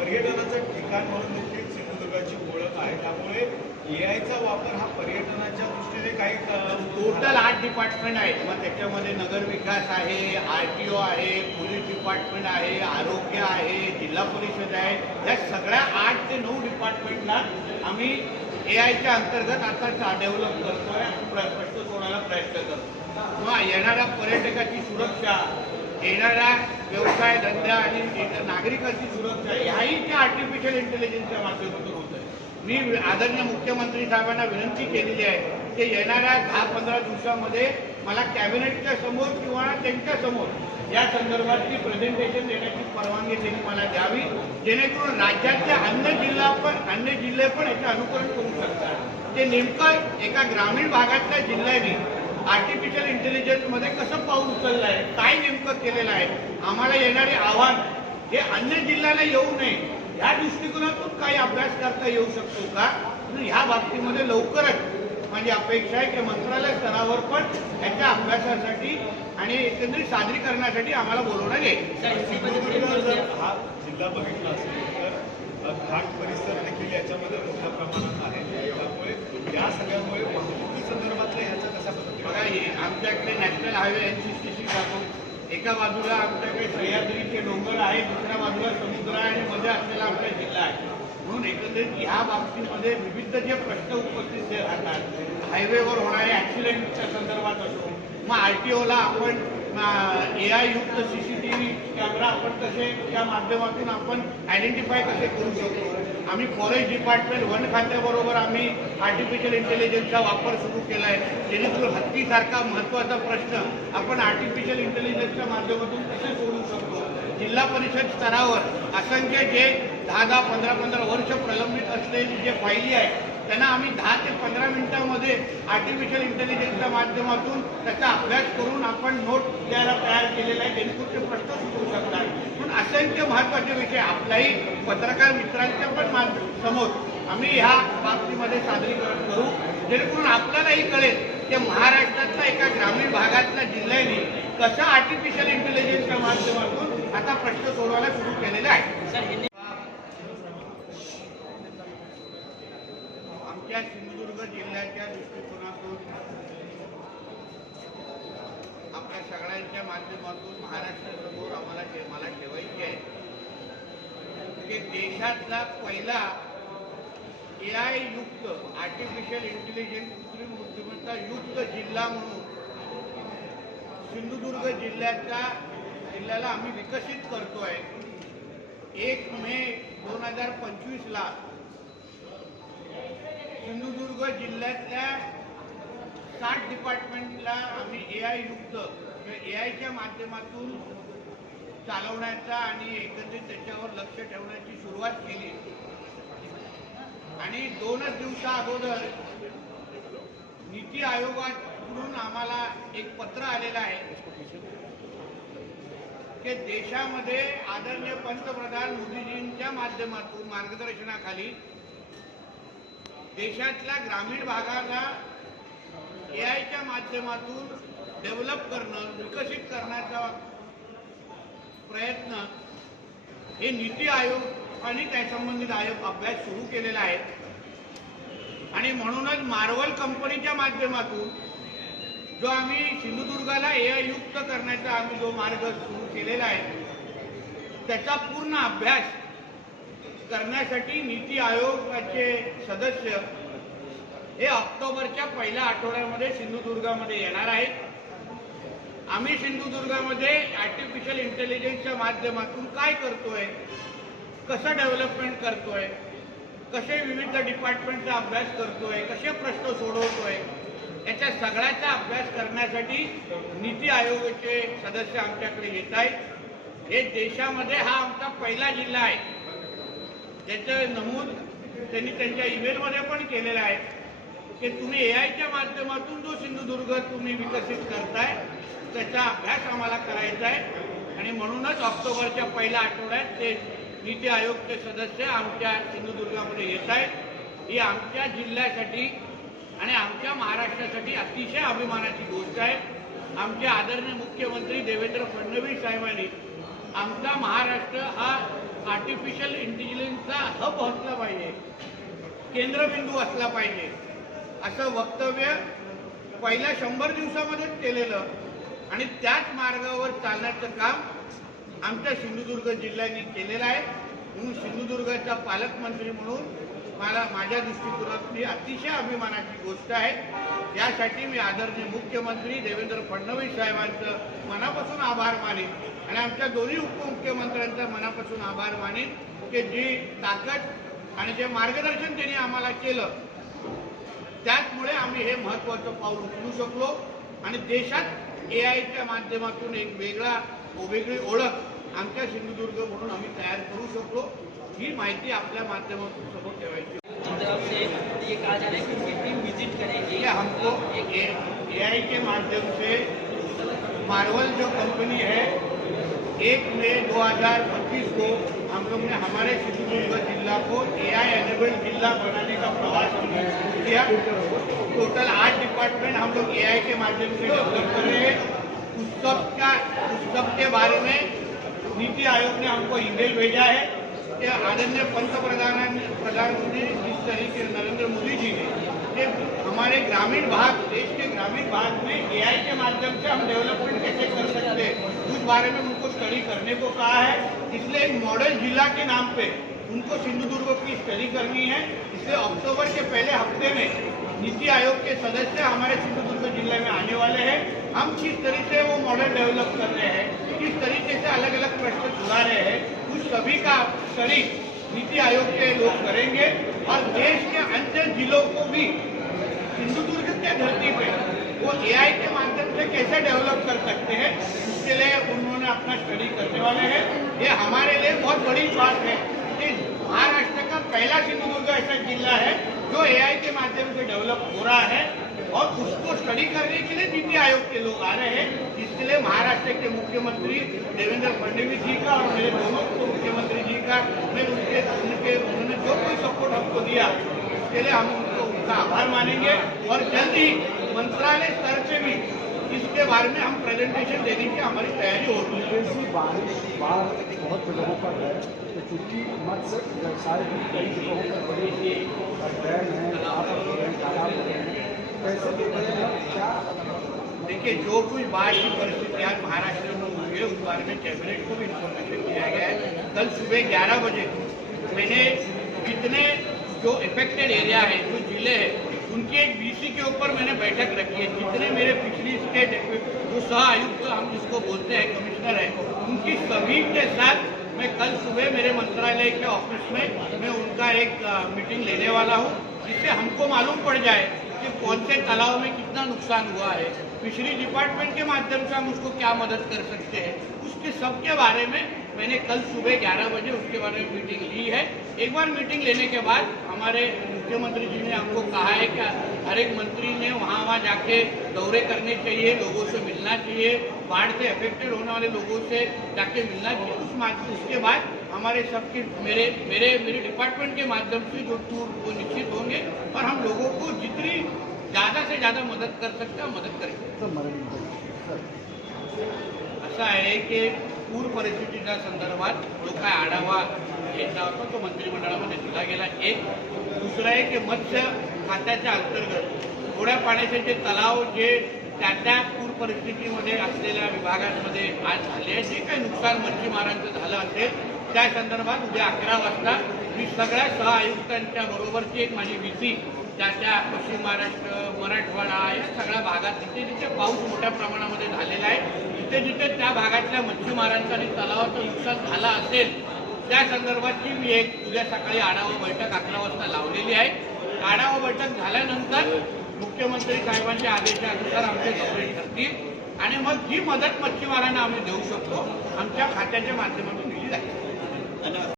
पर्यटनाचं ठिकाण म्हणून देखील सिंधुदुर्गाची ओळख आहे। त्यामुळे एआयचा वापर हा पर्यटनाच्या दृष्टीने काही टोटल 8 डिपार्टमेंट आहेत। मग त्याच्यामध्ये नगर विकास आहे, आरटीओ आहे, पोलीस डिपार्टमेंट आहे, आरोग्य आहे, जिल्हा परिषद आहे। या सगळ्या 8 ते 9 डिपार्टमेंटला आम्ही एआयच्या अंतर्गत आता डेव्हलप करतोय, प्रश्न सोडवायला प्रयत्न करतो। मग येणाऱ्या पर्यटकाची सुरक्षा, येणाऱ्या व्यवसाय धंदा आणि नागरिकांची सुरक्षा ह्याही त्या आर्टिफिशियल इंटेलिजन्सच्या माध्यमातून होत आहे। मी आदरणीय मुख्यमंत्री साहेबांना विनंती केलेली आहे की येणाऱ्या 10-15 दिवसामध्ये मला कॅबिनेटच्या समोर किंवा त्यांच्या समोर या संदर्भातली प्रेझेंटेशन देण्याची परवानगी त्यांनी मला द्यावी, जेणेकरून राज्यातल्या अन्य जिल्हे पण याचे अनुकरण करू शकतात। ते नेमकं एका ग्रामीण भागातल्या जिल्ह्याने आर्टिफिशियल इंटेलिजन्समध्ये कसं पाऊल उचललं आहे, काय नेमकं केलेलं आहे, आम्हाला येणारे आव्हान हे अन्य जिल्ह्याला येऊ नये या दृष्टिकोनातून काही अभ्यास करता येऊ शकतो का, ह्या बाबतीमध्ये लवकरच माझी अपेक्षा आहे की मंत्रालय स्तरावर पण याच्या अभ्यासासाठी आणि एकंदरीत सादरीकरणासाठी आम्हाला बोलवण्यात येईल। जर हा जिल्हा बघितला असेल तर घाट परिसर देखील याच्यामध्ये मोठ्या प्रमाणात आहे। त्यामुळे या सगळ्यामुळे वाहतुकी संदर्भातल्या ह्याचा कसा पद्धतीने बघा, आमच्याकडे नॅशनल हायवे N66 जातो। एका बाजूला आमच्याकडे सह्याद्रीचे डोंगर आहे, दुसऱ्या बाजूला समुद्र आहे आणि मध्ये असलेला आपला जिल्हा आहे। म्हणून एकंदरीत ह्या बाबतीमध्ये विविध जे प्रश्न उपस्थित राहतात, हायवेवर होणारे ॲक्सिडेंटच्या संदर्भात असो, मग आरटीओला आपण एआय युक्त CCTV कॅमेरा आपण कसे या माध्यमातून आपण आयडेंटिफाय कसे करू शकतो। आम्ही फॉरेस्ट डिपार्टमेंट वन खात्याबरोबर आम्ही आर्टिफिशियल इंटेलिजन्सचा वापर सुरू केला आहे, जेणेकरून हत्तीसारखा महत्त्वाचा प्रश्न आपण आर्टिफिशियल इंटेलिजन्सच्या माध्यमातून कसे सोडवू शकतो। जिल्हा परिषद स्तरावर असंख्य जे 10-10, 15-15 वर्ष प्रलंबित असलेली जे फायली आहे त्यांना आम्ही 10 ते 15 मिनिटांमध्ये आर्टिफिशियल इंटेलिजन्सच्या माध्यमातून त्याचा अभ्यास करून आपण नोट द्यायला तयार केलेला आहे, जेणेकरून ते प्रश्न सुटू शकतात। पण असंख्य महत्त्वाचे विषय आपल्याही पत्रकार मित्रांच्या पण समोर आम्ही ह्या बाबतीमध्ये सादरीकरण करू, जेणेकरून आपल्यालाही कळेल की महाराष्ट्रातल्या एका ग्रामीण भागातल्या जिल्ह्याने कसं आर्टिफिशियल इंटेलिजन्सच्या माध्यमातून आता प्रश्न सोडवायला सुरू केलेले आहे। आमच्या सिंधुदुर्ग जिल्ह्याच्या दृष्टिकोनातून आपल्या सगळ्यांच्या माध्यमातून महाराष्ट्रासमोर मला ठेवायची आहे की देशातला पहिला एआय युक्त आर्टिफिशियल इंटेलिजन्स कृत्रिम बुद्धिमत्ता युक्त जिल्हा म्हणून सिंधुदुर्ग जिल्ह्याला आम्ही विकसित करतोय। 1 मे 2025ला सिंधुदुर्ग जिल्ह्यातल्या 60 डिपार्टमेंटला आम्ही एआय युक्त एआयच्या माध्यमातून चालवण्याचा आणि एकंदरीत त्याच्यावर लक्ष ठेवण्याची सुरुवात केली आणि 2च दिवसा अगोदर नीती आयोगाकडून आम्हाला एक पत्र आलेलं आहे की देशामध्ये आदरणीय पंतप्रधान मोदीजींच्या माध्यमातून मार्गदर्शनाखाली देशातल्या ग्रामीण भागाला एआयच्या माध्यमातून डेव्हलप करणं, विकसित करण्याचा प्रयत्न हे नीती आयोग आणि त्यासंबंधित आयोग अभ्यास सुरू केलेला आहे। आणि म्हणूनच मार्वल कंपनीच्या माध्यमातून जो आम्ही सिंधुदुर्गाला एआय युक्त करण्याचा आम्ही जो मार्ग सुरू केलेला आहे त्याचा पूर्ण अभ्यास करण्यासाठी नीती आयोगाचे सदस्य हे ऑक्टोबरच्या पहिल्या आठवड्यामध्ये सिंधुदुर्गामध्ये येणार आहेत। आम्ही सिंधुदुर्गामध्ये आर्टिफिशियल इंटेलिजन्सच्या माध्यमातून काय करतोय, कसं डेव्हलपमेंट करतोय, कसे विविध डिपार्टमेंटचा अभ्यास करतोय, कसे प्रश्न सोडवतोय, याच्या सगळ्याचा अभ्यास करण्यासाठी नीती आयोगाचे सदस्य आमच्याकडे येत आहेत। हे देशामध्ये हा आमचा पहिला जिल्हा आहे ज्याचं नमूद त्यांनी त्यांच्या ईमेलमध्ये पण केलेलं आहे की तुम्ही एआयच्या माध्यमातून जो सिंधुदुर्ग तुम्ही विकसित करताय त्याचा अभ्यास आम्हाला करायचा आहे। आणि म्हणूनच ऑक्टोबरच्या पहिल्या आठवड्यात ते नीती आयोगचे सदस्य आमच्या सिंधुदुर्गामध्ये येत आहेत। ही आमच्या जिल्ह्यासाठी आणि आमच्या महाराष्ट्रासाठी अतिशय अभिमानाची गोष्ट आहे। आमचे आदरणीय मुख्यमंत्री देवेंद्र फडणवीस साहेबांनी आमचा महाराष्ट्र हा आर्टिफिशियल इंटेलिजन्सचा हब असला पाहिजे, केंद्रबिंदू असला पाहिजे, असं वक्तव्य पहिल्या 100 दिवसामध्येच केलेलं आणि त्याच मार्गावर चालण्याचं काम आमच्या सिंधुदुर्ग जिल्ह्याने केलेलं आहे. म्हणून सिंधुदुर्गाचा पालकमंत्री म्हणून मला माझ्या दृष्टिकोनातली अतिशय अभिमानाची गोष्ट आहे. यासाठी मी आदरणीय मुख्यमंत्री देवेंद्र फडणवीस साहेबांचं मनापासून आभार मानेन आणि आमच्या दोन्ही उपमुख्यमंत्र्यांचा मनापासून आभार मानेन की जी ताकद आणि जे मार्गदर्शन त्यांनी आम्हाला केलं त्याचमुळे आम्ही हे महत्त्वाचं पाऊल उचलू शकलो आणि देशात AIच्या माध्यमातून एक वेगळी ओळख आमच्या सिंधुदुर्ग म्हणून आम्ही तयार करू शकलो. ही माहिती आपल्या माध्यमातून समोर ठेवायची. ये कहा जा रहा है कि उनकी टीम विजिट करेगी. ये हमको AI के माध्यम से मार्वल जो कंपनी है 1 मई 2025 को हम लोग ने हमारे सिंधुदुर्ग जिला को AI एनेबल्ड जिला बनाने का प्रयास शुरू किया. टोटल 8 डिपार्टमेंट हम लोग AI के माध्यम से डेवलप कर रहे हैं. उस सब के बारे में नीति आयोग ने हमको ईमेल भेजा है कि आदरणीय प्रधानमंत्री जिस तरीके नरेंद्र मोदी जी ने कि हमारे ग्रामीण भाग, देश के ग्रामीण भाग में AI के माध्यम से हम डेवलपमेंट कैसे कर सकते हैं उस बारे में उनको स्टडी करने को कहा है. इसलिए एक मॉडल जिला के नाम पे उनको सिंधुदुर्ग की स्टडी करनी है. इसलिए अक्टूबर के पहले हफ्ते में नीति आयोग के सदस्य हमारे सिंधुदुर्ग जिले में आने वाले हैं. हम किस तरीके से वो मॉडल डेवलप कर रहे हैं, किस तरीके से अलग अलग प्रश्न सुना रहे हैं, उस सभी का स्टडी नीति आयोग के लोग करेंगे और देश के अन्य जिलों को भी सिंधुदुर्ग के धरती पे वो AI के माध्यम से कैसे डेवलप कर सकते हैं उसके लिए उन्होंने अपना स्टडी करने वाले हैं. ये हमारे लिए बहुत बड़ी बात है कि महाराष्ट्र का पहला सिंधुदुर्ग ऐसा जिला है जो AI के माध्यम से डेवलप हो रहा है और उसको स्टडी करने के लिए नीति आयोग के लोग आ रहे हैं. इसके लिए महाराष्ट्र के मुख्यमंत्री देवेंद्र फडणवीस जी का और मेरे दोनों मुख्यमंत्री जी का मैं उन्होंने जो कोई सपोर्ट हमको दिया उसके लिए हम उनका आभार मानेंगे और जल्द ही मंत्रालय स्तर पे भी इसके बारे में हम प्रेजेंटेशन देने की हमारी तैयारी हो रही है. बाढ़ बहुत जगहों पर है तो चूंकि मत्स्य व्यवसाय भी कई जगहों पर बड़े डैम हैं, तालाब हैं, कैसे देख रहे हैं क्या? देखिए, जो कुछ बाढ़ की परिस्थिति आज महाराष्ट्र में हुई है उस बारे में कैबिनेट को भी इन्फॉर्मेशन दिया गया है. कल सुबह 11 बजे मैंने जितने जो इफेक्टेड एरिया है, जो जिले हैं, उनकी एक BC के ऊपर मैंने बैठक रखी है. जितने मेरे पिछली स्टेट जो सह आयुक्त हम जिसको बोलते हैं, कमिश्नर है, उनकी सभी के साथ मैं कल सुबह मेरे मंत्रालय के ऑफिस में मैं उनका एक मीटिंग लेने वाला हूँ जिससे हमको मालूम पड़ जाए कि कौन से तालाब में कितना नुकसान हुआ है, फिशरी डिपार्टमेंट के माध्यम से हम उसको क्या मदद कर सकते हैं, उसके सब के बारे में मैंने कल सुबह 11 बजे उसके बारे में मीटिंग ली है. एक बार मीटिंग लेने के बाद हमारे मुख्यमंत्री जी ने हमको कहा है कि हर एक मंत्री ने वहाँ जाके दौरे करने चाहिए, लोगों से मिलना चाहिए, बाढ़ से अफेक्टेड होने वाले लोगों से जाके मिलना चाहिए. उसके बाद हमारे सबके मेरे डिपार्टमेंट के माध्यम से जो टूर वो निश्चित होंगे और हम लोगों को जितनी ज़्यादा से ज़्यादा मदद कर सकते हैं मदत करेंगे. असं आहे की पूर परिस्थितीच्या संदर्भात जो काय आढावा घेतला होता तो मंत्रिमंडळामध्ये दिला गेला. एक दुसरं आहे की मत्स्य खात्याच्या अंतर्गत थोड्या पाण्याचे जे तलाव जे त्या पूर परिस्थितीमध्ये असलेल्या विभागांमध्ये आज झाले आहे, जे काही नुकसान मच्छीमारांचं झालं असेल त्या संदर्भात उद्या 11 वाजता मी सगळ्या सह आयुक्तांच्या बरोबरची एक माझी VC त्या पश्चिम महाराष्ट्र, मराठवाडा या सगळ्या भागात जिथे पाऊस मोठ्या प्रमाणामध्ये झालेला आहे, जिथे त्या भागातल्या मच्छीमारांचं आणि तलावाचं नुकसान झालं असेल त्या संदर्भातची मी एक उद्या सकाळी आढावा बैठक 11 वाजता लावलेली आहे. आढावा बैठक झाल्यानंतर मुख्यमंत्री साहेबांच्या आदेशानुसार आमचे दौरे ठरतील आणि मग जी मदत मच्छीमारांना आम्ही देऊ शकतो आमच्या खात्याच्या माध्यमातून दिली जाईल.